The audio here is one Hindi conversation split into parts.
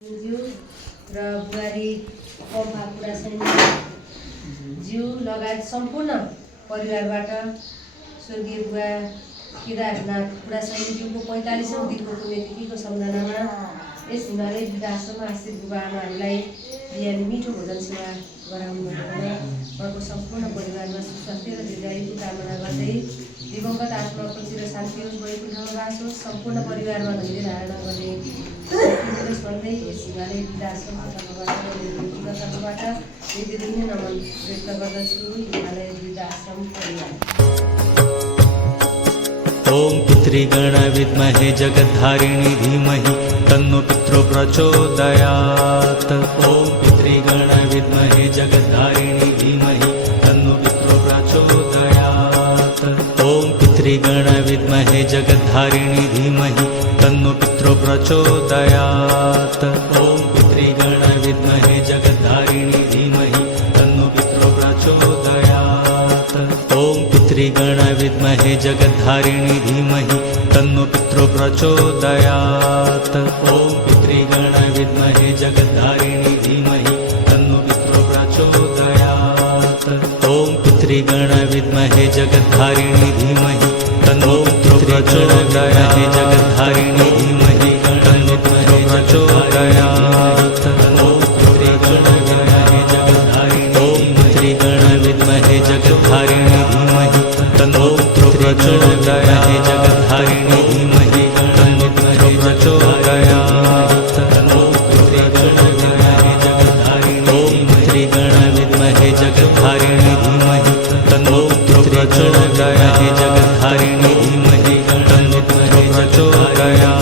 ज्यू र बुहारी पम्फा कुरासैनी ज्यू लगायत सम्पूर्ण परिवारबाट स्वर्गीय बुवा केदारनाथ कुरासैनीज्यूको 45औं दिनको पुण्यतिथिको सम्झनामा यस हिमालय वृद्धाश्रममा आश्रित बुबा आमाहरूलाई बिहान मिठो भोजन सेवा गराउनुभएकोमा उहाँको सम्पूर्ण परिवारमा सुस्वास्थ्य र दीर्घायुको कामना गर्दै दिवंगत आत्माको चिर शान्ति होस्, वैकुण्ठमा वास होस्, सम्पूर्ण परिवारमा धैर्य धारणा गर्ने भन्दै यस हिमालय वृद्धाश्रमको तर्फबाट हृदयदेखि नमन व्यक्त गर्दछु। हिमालय वृद्धाश्रम परिवार। ओम पुत्रीगण विद्महे जगद्धारिणी धीमहि तन्नो पितरो प्रचोदयात्। ओम पुत्रीगण विद्महे जगद्धारिणी धीमहि तन्नो पितरो प्रचोदयात्। ओम पुत्रीगण विद्महे जगद्धारिणी धीमहि तन्नो पितरो प्रचोदयात्। ओम पुत्रीगण विद्महे जगद्धारिणी धीमहि तन्नो पितरो प्रचोदयात्। ओम पुत्रीगण विद्महे जगद्धारिणी धीमहि तन्नो पितरो प्रचोदयात्। ओम पुत्रीगण विद्महे जगद्धारिणी धीमहि तन्नो पितरो प्रचोदयात्। ओम पुत्रीगण विद्महे जगद्धारिणी धीमहि तन्नो पितरो प्रचोदयात्। जगद्धारिणी धीमहि तन्नो पितरो प्रचोदयात्। ओम पुत्रीगण विद्महे जगद्धारिणी ओम पुत्रीगण विद्महे जगद्धारिणी धीमहि तन्नो पितरो प्रचोदयात्। जगद्धारिणी धीमहि तन्नो पितरो प्रचोदयात्। ओम पुत्रीगण विद्महे जगद्धारिणी ओम पुत्रीगण विद्महे जगद्धारिणी धीमहि तन्नो पितरो प्रचोदयात्। जगद्धारिणी धीमहि तन्नो पितरो प्रचोदयात्।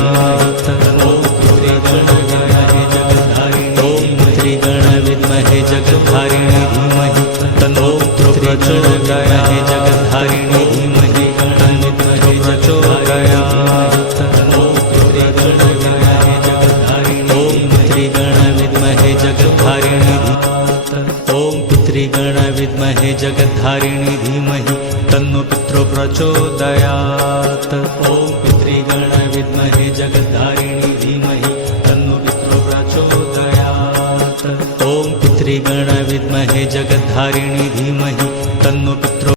ओम पुत्रीगण विद्महे जगद्धारिणी ओम पुत्रीगण विद्महे जगद्धारिणी धीमहि तन्नो पितरो प्रचोदयात्। जगद्धारिणी धीमहि तन्नो पितरो प्रचोदयात्। ओम पुत्रीगण विद्महे जगद्धारिणी ओम पुत्रीगण विद्महे जगद्धारिणी ओम पुत्रीगण विद्महे जगद्धारिणी धीमहि तन्नो पितरो प्रचोदयात्। ओम पुत्रीगण विद्महे जगद्धारिणी धीमहि तन्नो पितरो प्रचोदयात्। ओम पुत्रीगण विद्महे जगद्धारिणी धीमहि तन्नो पितरो